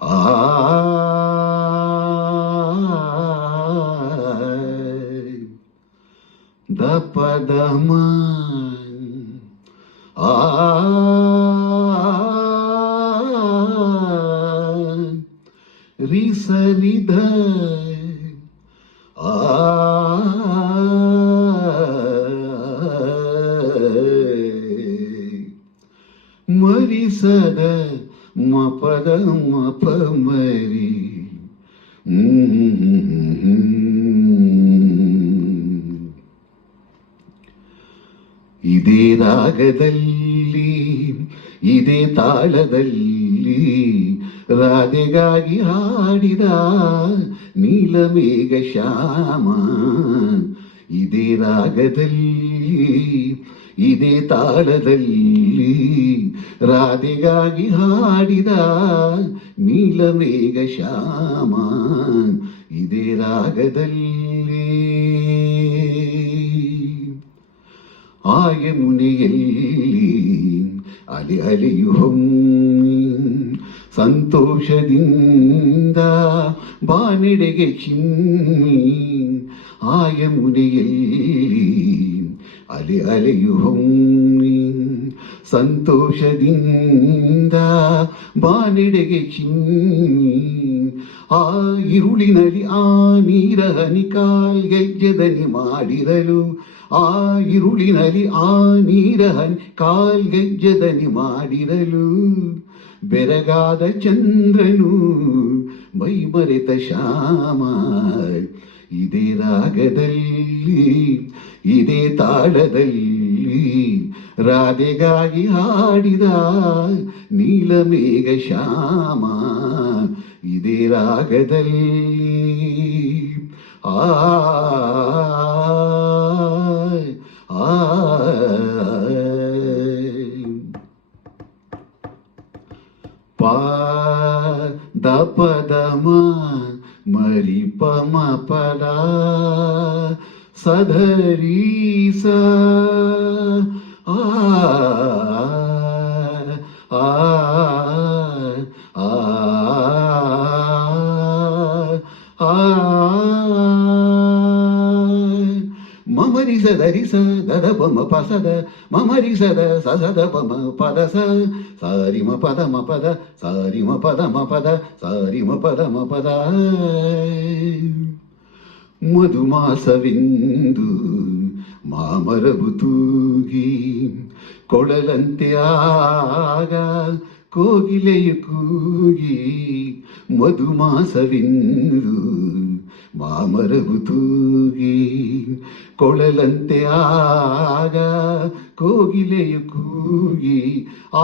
ಆ ದಪದಮ ಆ ರಿಸರಿದ ಆ ಮರಿಸದ ಮಪದ ಮಪ ಮರಿ ಇದೇ ರಾಗದಲ್ಲಿ ಇದೇ ತಾಳದಲ್ಲಿ ರಾಧೆಗಾಗಿ ಹಾಡಿದ ನೀಲಮೇಘ ಶ್ಯಾಮ. ಇದೇ ರಾಗದಲ್ಲಿ ಇದೇ ತಾಳದಲ್ಲಿ ರಾಧೆಗಾಗಿ ಹಾಡಿದ ನೀಲಮೇಘ ಶ್ಯಾಮ. ಇದೇ ರಾಗದಲ್ಲಿ ಆ ಯಮುನೆಯಲ್ಲಿ ಅಲೆ ಅಲೆಯು ಹೊಮ್ಮಿ ಸಂತೋಷದಿಂದ ಬಾನೆಡೆಗೆ ಚಿಮ್ಮಿ. ಆ ಯಮುನೆಯಲ್ಲಿ ಅಲೆ ಅಲೆಯು ಹೊಮ್ಮಿ ಸಂತೋಷದಿಂದ ಬಾನೆಡೆಗೆ ಚಿಮ್ಮಿ. ಆ ಇರುಳಿನಲ್ಲಿ ಆ ನೀರ ಹನಿ ಕಾಲ್ಗೆಜ್ಜೆದನಿ ಮಾಡಿರಲು. ಆ ಇರುಳಿನಲ್ಲಿ ಆ ನೀರ ಹನಿ ಕಾಲ್ಗೆಜ್ಜೆದನಿ ಮಾಡಿರಲು. ಬೆರಗಾದ ಚಂದ್ರನು ಮೈಮರೆತ ಶ್ಯಾಮ. ಇದೇ ರಾಗದಲ್ಲಿ ಇದೇ ತಾಳದಲ್ಲಿ ರಾಧೆಗಾಗಿ ಹಾಡಿದ ನೀಲಮೇಘ ಶ್ಯಾಮ. ಇದೇ ರಾಗದಲ್ಲಿ ಆ ದಪದಮ ಮರಿ ಪಮ ಪದ ಸಧರೀಸ ಆ ಆ ಮಮರಿಸ ಧರಿಸ ದದ ಪಮ ಪಸದ ಮಮರಿಸದ ಸಸದ ಪಮ ಪದ ಸ ಸಾರಿ ಮ ಪದ ಮ ಪದ ಸಾರಿ ಮ ಪದ ಮ ಪದ ಸಾರಿ ಮ ಪದ ಮ ಪದ. ಮಧುಮಾಸವಿಂದು ಮಾಮರವು ತೂಗಿ ಕೊಳಲಂತೆ ಆಗ ಕೋಗಿಲೆಯು ಕೂಗಿ. ಮಧುಮಾಸವಿಂದು ಮಾಮರವು ತೂಗಿ ಕೊಳಲಂತೆ ಆಗ ಕೋಗಿಲೆಯು ಕೂಗಿ.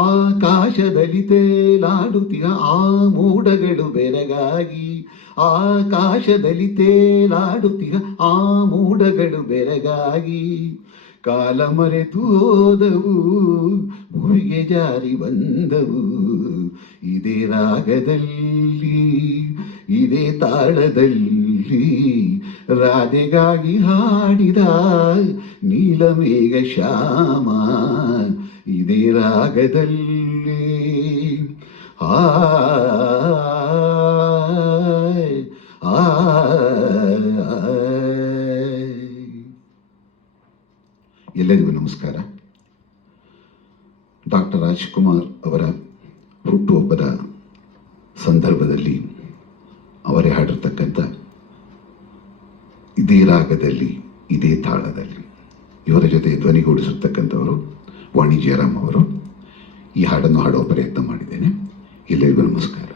ಆಕಾಶದಲ್ಲಿ ತೇಲಾಡುತ್ತಿರ ಆ ಮೋಡಗಳು ಬೆರಗಾಗಿ. ಆಕಾಶದಲ್ಲಿ ತೇಲಾಡುತ್ತಿರ ಆ ಮೋಡಗಳು ಬೆರಗಾಗಿ. ಕಾಲ ಮರೆತು ಹೋದವು ಭುವಿಗೆ ಜಾರಿ ಬಂದವು. ಇದೇ ರಾಗದಲ್ಲಿ ಇದೇ ತಾಳದಲ್ಲಿ ರಾಧೆಗಾಗಿ ಹಾಡಿದ ನೀಲಮೇಘ ಶ್ಯಾಮ. ಇದೇ ರಾಗದಲ್ಲಿ ಆ ಎಲ್ಲರಿಗೂ ನಮಸ್ಕಾರ. ಡಾಕ್ಟರ್ ರಾಜ್ಕುಮಾರ್ ಅವರ ಹುಟ್ಟುಹಬ್ಬದ ಸಂದರ್ಭದಲ್ಲಿ ಅವರೇ ಹಾಡಿರ್ತಕ್ಕಂಥ ಇದೇ ರಾಗದಲ್ಲಿ ಇದೇ ತಾಳದಲ್ಲಿ ಇವರ ಜೊತೆ ಧ್ವನಿಗೂಡಿಸಿರ್ತಕ್ಕಂಥವರು ವಾಣಿ ಜಯರಾಮ್ ಅವರು. ಈ ಹಾಡನ್ನು ಹಾಡುವ ಪ್ರಯತ್ನ ಮಾಡಿದ್ದೇನೆ. ಎಲ್ಲರಿಗೂ ನಮಸ್ಕಾರ.